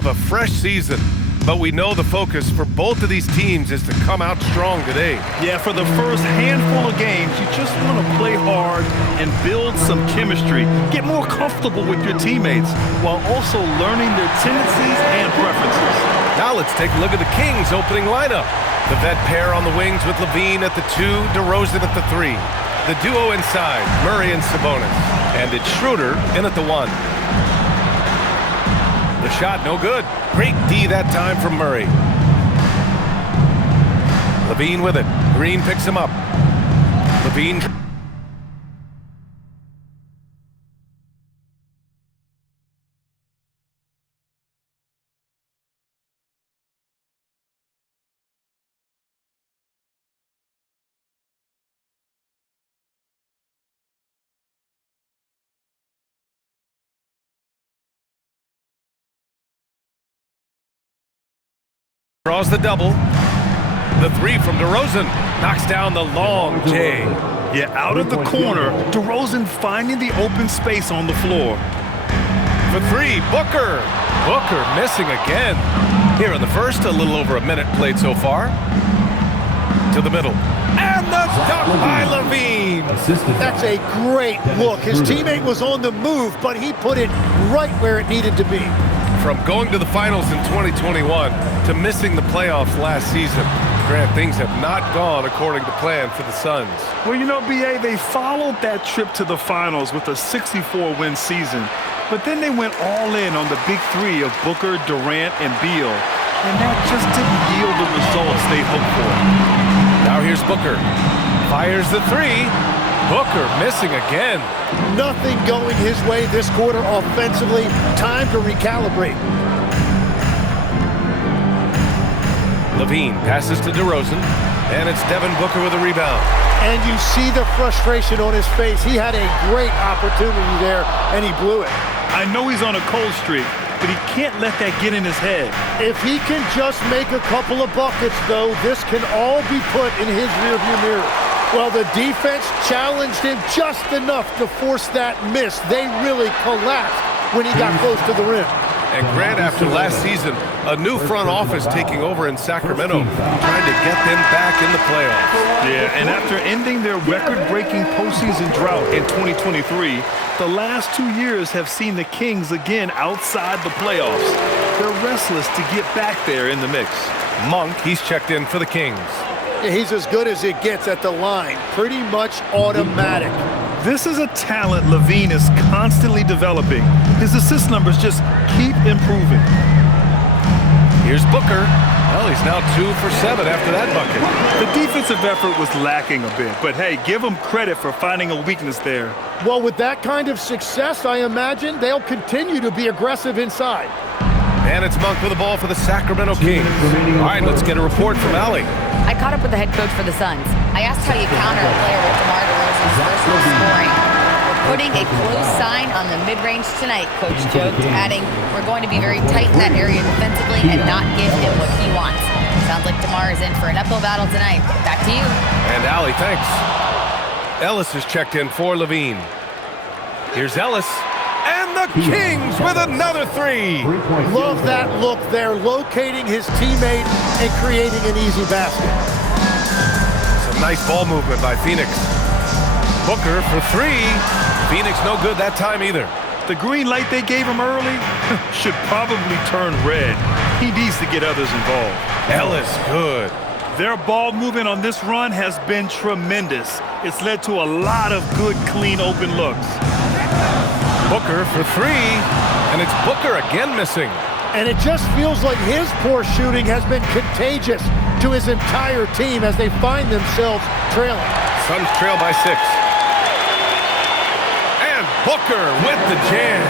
A fresh season, but we know the focus for both of these teams is to come out strong today. Yeah, for the first handful of games, you just want to play hard and build some chemistry. Get more comfortable with your teammates while also learning their tendencies and preferences. Now let's take a look at the Kings' opening lineup. The vet pair on the wings with LaVine at the 2, DeRozan at the 3. The duo inside, Murray and Sabonis. And it's Schroeder in at the 1. The shot, no good. Great D that time from Murray. LaVine with it. Green picks him up. LaVine. Draws the double. The 3 from DeRozan knocks down the long J. Yeah, out of the corner, DeRozan finding the open space on the floor. For 3, Booker. Booker missing again. Here in the first, a little over a minute played so far. To the middle. And the dunk by LaVine. That's a great look. His teammate was on the move, but he put it right where it needed to be. From going to the finals in 2021 to missing the playoffs last season, Grant, things have not gone according to plan for the Suns. Well, you know, B.A., they followed that trip to the finals with a 64-win season, but then they went all in on the big 3 of Booker, Durant, and Beal, and that just didn't yield the results they hoped for. Now here's Booker. Fires the 3. Booker missing again. Nothing going his way this quarter offensively. Time to recalibrate. LaVine passes to DeRozan, and it's Devin Booker with a rebound. And you see the frustration on his face. He had a great opportunity there, and he blew it. I know he's on a cold streak, but he can't let that get in his head. If he can just make a couple of buckets, though, this can all be put in his rearview mirror. Well, the defense challenged him just enough to force that miss. They really collapsed when he got close to the rim. And Grant, after last season, a new front office taking over in Sacramento, trying to get them back in the playoffs. Yeah, and after ending their record-breaking postseason drought in 2023, the last 2 years have seen the Kings again outside the playoffs. They're restless to get back there in the mix. Monk, he's checked in for the Kings. He's as good as it gets at the line. Pretty much automatic. This is a talent LaVine is constantly developing. His assist numbers just keep improving. Here's Booker. Well, he's now 2 for 7 after that bucket. The defensive effort was lacking a bit, but hey, give him credit for finding a weakness there. Well, with that kind of success, I imagine they'll continue to be aggressive inside. And it's Monk with the ball for the Sacramento Kings. All right, let's get a report from Allie. I caught up with the head coach for the Suns. I asked how do you counter a player with DeMar DeRozan's versatile scoring. We're putting a close sign on the mid-range tonight, Coach joked, adding, we're going to be very tight in that area defensively and not give him what he wants. Sounds like DeMar is in for an uphill battle tonight. Back to you. And Allie, thanks. Ellis is checked in for LaVine. Here's Ellis. And the Kings with another 3. Love that look there, locating his teammate and creating an easy basket. Some nice ball movement by Phoenix. Booker for 3. Phoenix no good that time either. The green light they gave him early should probably turn red. He needs to get others involved. Ellis good. Their ball movement on this run has been tremendous. It's led to a lot of good, clean, open looks. Booker for 3, and it's Booker again missing. And it just feels like his poor shooting has been contagious to his entire team as they find themselves trailing. Suns trail by 6. And Booker with the jam.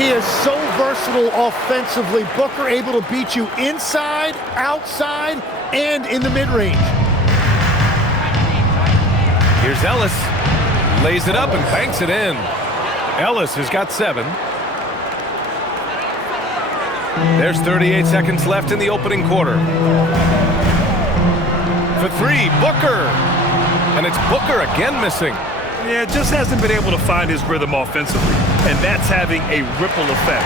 He is so versatile offensively. Booker able to beat you inside, outside, and in the mid-range. Here's Ellis. Lays it up and banks it in. Ellis has got 7. There's 38 seconds left in the opening quarter. For 3, Booker. And it's Booker again missing. Yeah, just hasn't been able to find his rhythm offensively, and that's having a ripple effect.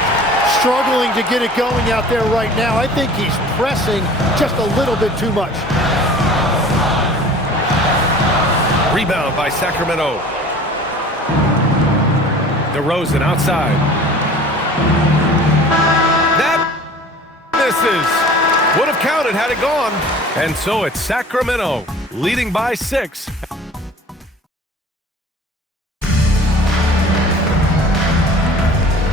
struggling to get it going out there right now. I think he's pressing just a little bit too much. Rebound by Sacramento. DeRozan outside. That misses. Would have counted had it gone. And so it's Sacramento leading by 6.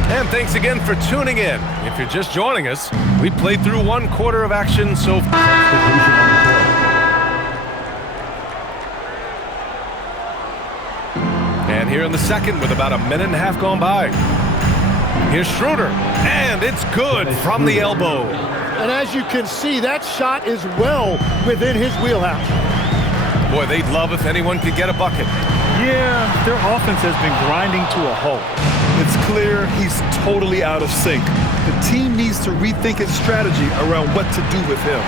And thanks again for tuning in. If you're just joining us, we played through 1 quarter of action so far. And here in the second with about a minute and a half gone by. Here's Schroeder, and it's good from the elbow. And as you can see, that shot is well within his wheelhouse. Boy, they'd love if anyone could get a bucket. Yeah, their offense has been grinding to a halt. It's clear he's totally out of sync. The team needs to rethink its strategy around what to do with him.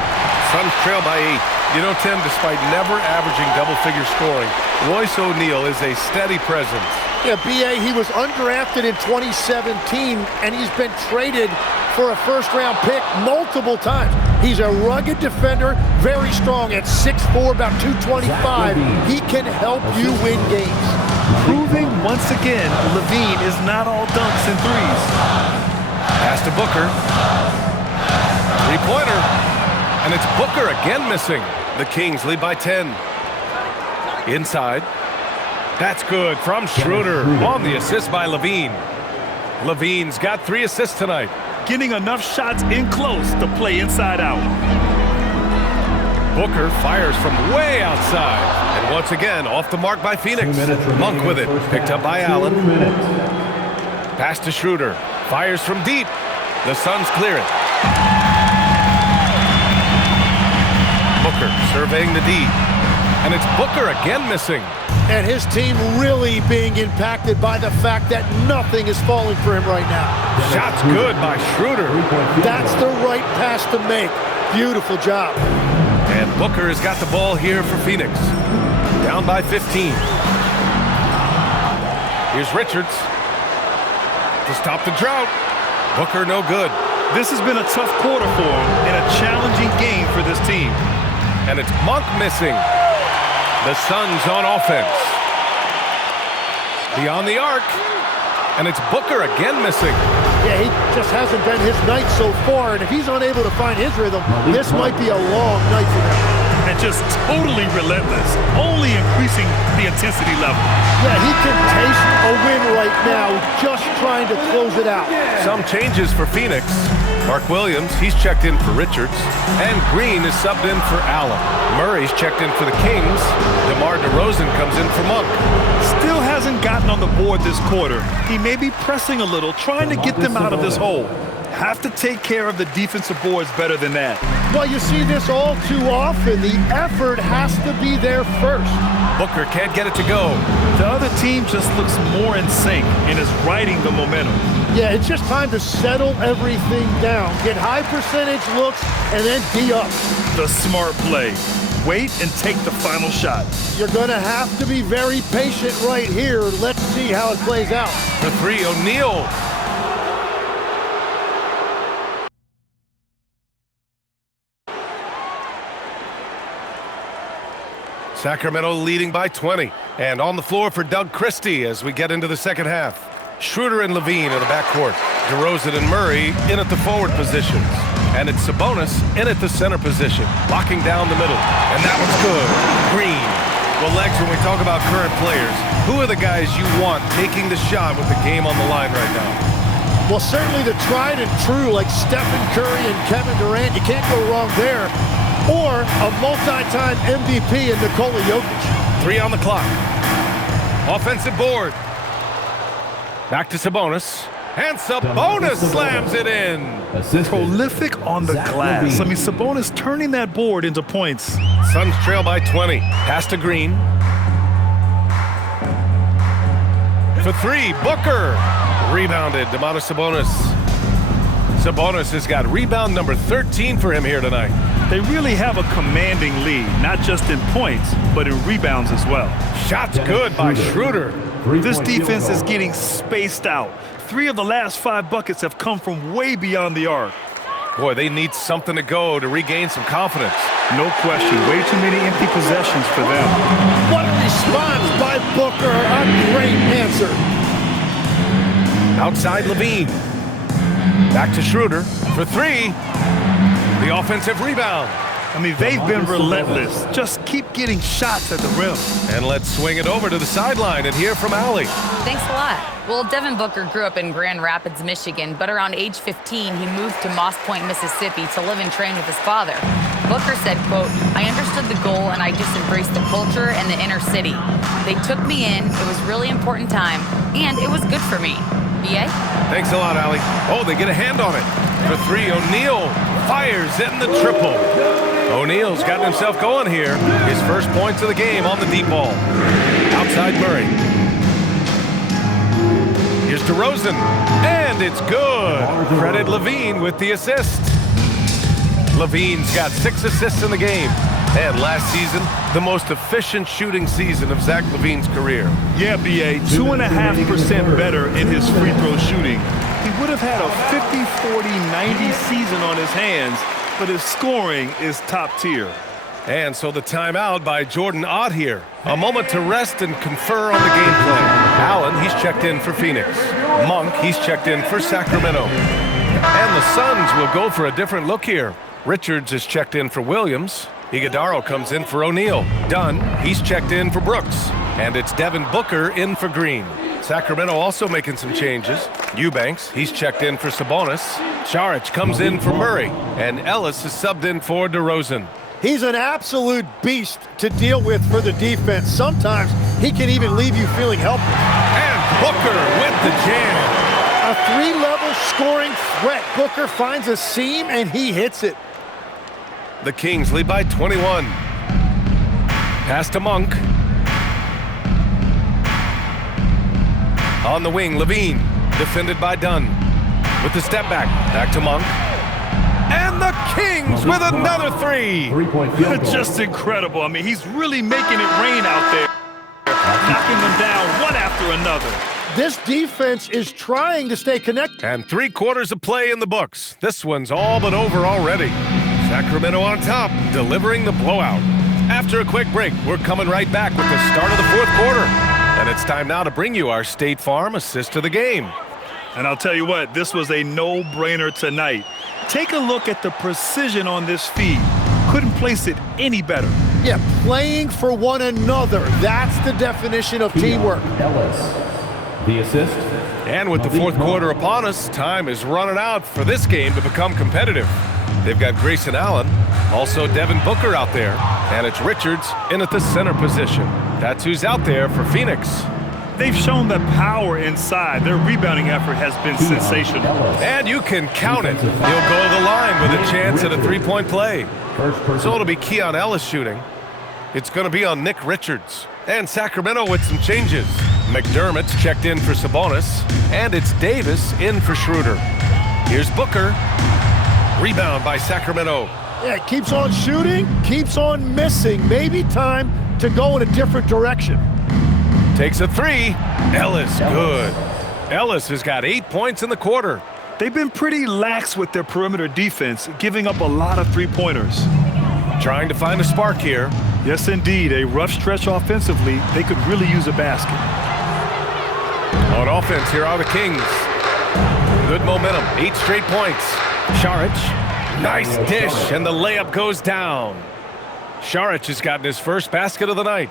Suns trail by 8. You know, Tim, despite never averaging double-figure scoring, Royce O'Neal is a steady presence. Yeah, B.A., he was undrafted in 2017, and he's been traded for a first-round pick multiple times. He's a rugged defender, very strong at 6'4", about 225. He can help you win games. Proving once again, Levine is not all dunks and threes. Pass to Booker. Three-pointer. And it's Booker again missing. The Kings lead by 10. Inside. That's good from Schroeder on the assist by Levine. Levine's got 3 assists tonight. Getting enough shots in close to play inside out. Booker fires from way outside. And once again, off the mark by Phoenix. Monk with it. Picked up by Allen. Pass to Schroeder. Fires from deep. The Suns clear it. Booker surveying the D. And it's Booker again missing. And his team really being impacted by the fact that nothing is falling for him right now. Shot's good by Schroeder. That's the right pass to make. Beautiful job. And Booker has got the ball here for Phoenix. Down by 15. Here's Richards to stop the drought. Booker no good. This has been a tough quarter for him and a challenging game for this team. And it's Monk missing. The Suns on offense. Beyond the arc. And it's Booker again missing. Yeah, he just hasn't been his night so far, and if he's unable to find his rhythm, this might be a long night for him. And just totally relentless, only increasing the intensity level. Yeah, he can taste a win right now, just trying to close it out. Some changes for Phoenix. Mark Williams, he's checked in for Richards. And Green is subbed in for Allen. Murray's checked in for the Kings. DeMar DeRozan comes in for Monk. Still hasn't gotten on the board this quarter. He may be pressing a little, trying to get them out of this hole. Have to take care of the defensive boards better than that. Well, you see this all too often. The effort has to be there first. Booker can't get it to go. The other team just looks more in sync and is riding the momentum. Yeah, it's just time to settle everything down. Get high percentage looks and then D up. The smart play. Wait and take the final shot. You're going to have to be very patient right here. Let's see how it plays out. For 3, O'Neal. Sacramento leading by 20. And on the floor for Doug Christie as we get into the second half. Schroeder and Levine in the backcourt. DeRozan and Murray in at the forward positions. And it's Sabonis in at the center position, locking down the middle. And that one's good. Green. Well, Legs, when we talk about current players, who are the guys you want taking the shot with the game on the line right now? Well, certainly the tried and true like Stephen Curry and Kevin Durant. You can't go wrong there. Or a multi-time MVP in Nikola Jokic. 3 on the clock. Offensive board. Back to Sabonis. And Sabonis slams it in. Prolific on the glass. I mean, Sabonis turning that board into points. Suns trail by 20. Pass to Green. For 3, Booker. Rebounded, Domantas Sabonis. Sabonis has got rebound number 13 for him here tonight. They really have a commanding lead, not just in points, but in rebounds as well. Shots good by Schroeder. This defense is getting spaced out. 3 of the last 5 buckets have come from way beyond the arc. Boy, they need something to go to regain some confidence. No question. Way too many empty possessions for them. What a response by Booker. A great answer. Outside Levine. Back to Schroeder for 3. The offensive rebound. I mean, they've been relentless. Just keep getting shots at the rim. And let's swing it over to the sideline and hear from Allie. Thanks a lot. Well, Devin Booker grew up in Grand Rapids, Michigan, but around age 15, he moved to Moss Point, Mississippi to live and train with his father. Booker said, quote, "I understood the goal and I just embraced the culture and the inner city. They took me in, it was really important time, and it was good for me." BA? Thanks a lot, Allie. Oh, they get a hand on it. For 3, O'Neal fires in the triple. O'Neal's gotten himself going here. His first points of the game on the deep ball. Outside Murray. Here's DeRozan, and it's good. Credit Levine with the assist. Levine's got 6 assists in the game. And last season, the most efficient shooting season of Zach Levine's career. Yeah, BA, 2.5% better in his free throw shooting. He would have had a 50, 40, 90 season on his hands, but his scoring is top tier. And so the timeout by Jordan Ott here. A moment to rest and confer on the game plan. Allen, he's checked in for Phoenix. Monk, he's checked in for Sacramento. And the Suns will go for a different look here. Richards is checked in for Williams. Iguodaro comes in for O'Neal. Dunn, he's checked in for Brooks. And it's Devin Booker in for Green. Sacramento also making some changes. Eubanks, he's checked in for Sabonis. Saric comes in for Murray. And Ellis is subbed in for DeRozan. He's an absolute beast to deal with for the defense. Sometimes he can even leave you feeling helpless. And Booker with the jam. A 3-level scoring threat. Booker finds a seam and he hits it. The Kings lead by 21. Pass to Monk. On the wing, Levine, defended by Dunn. With the step back, back to Monk. And the Kings with another 3. Just incredible. I mean, he's really making it rain out there. Knocking them down one after another. This defense is trying to stay connected. And 3 quarters of play in the books. This one's all but over already. Sacramento on top, delivering the blowout. After a quick break, we're coming right back with the start of the 4th quarter. And it's time now to bring you our State Farm assist of the game. And I'll tell you what, this was a no-brainer tonight. Take a look at the precision on this feed. Couldn't place it any better. Yeah, playing for one another. That's the definition of teamwork. Ellis, the assist. And with the 4th quarter upon us, time is running out for this game to become competitive. They've got Grayson Allen, also Devin Booker out there, and it's Richards in at the center position. That's who's out there for Phoenix. They've shown the power inside. Their rebounding effort has been sensational. And you can count it. He'll go to the line with a chance at a 3-point play. So it'll be Keon Ellis shooting. It's going to be on Nick Richards. And Sacramento with some changes. McDermott's checked in for Sabonis. And it's Davis in for Schroeder. Here's Booker. Rebound by Sacramento. Yeah, keeps on shooting, keeps on missing. Maybe time to go in a different direction. Takes a 3. Ellis, good. Ellis has got 8 points in the quarter. They've been pretty lax with their perimeter defense, giving up a lot of 3-pointers. Trying to find a spark here. Yes, indeed. A rough stretch offensively. They could really use a basket. On offense, here are the Kings. Good momentum, 8 straight points. Saric, nice dish, and the layup goes down. Saric has gotten his first basket of the night.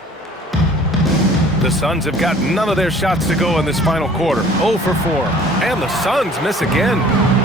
The Suns have got none of their shots to go in this final quarter. 0 for 4. And the Suns miss again.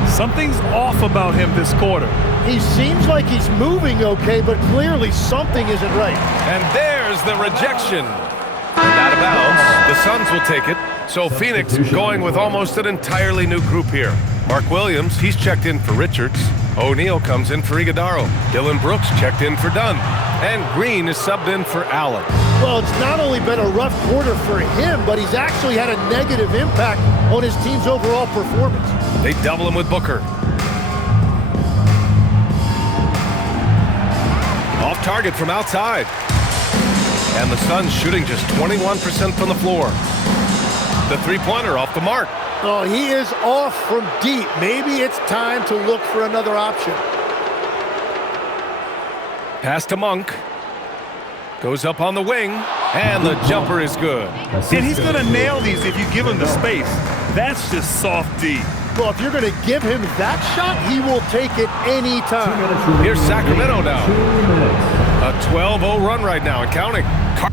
Something's off about him this quarter. He seems like he's moving okay, but clearly something isn't right. And there's the rejection. And out of bounds, the Suns will take it. So Phoenix going with almost an entirely new group here. Mark Williams, he's checked in for Richards. O'Neal comes in for Iguodaro. Dylan Brooks checked in for Dunn. And Green is subbed in for Allen. Well, it's not only been a rough quarter for him, but he's actually had a negative impact on his team's overall performance. They double him with Booker. Off target from outside. And the Suns shooting just 21% from the floor. the three-pointer off the mark. Oh, he is off from deep. Maybe it's time to look for another option. Pass to Monk. Goes up on the wing, and the jumper is good. And he's going to nail these if you give him the space. That's just soft D. Well, if you're going to give him that shot, he will take it any time. Here's Sacramento now. A 12-0 run right now and counting.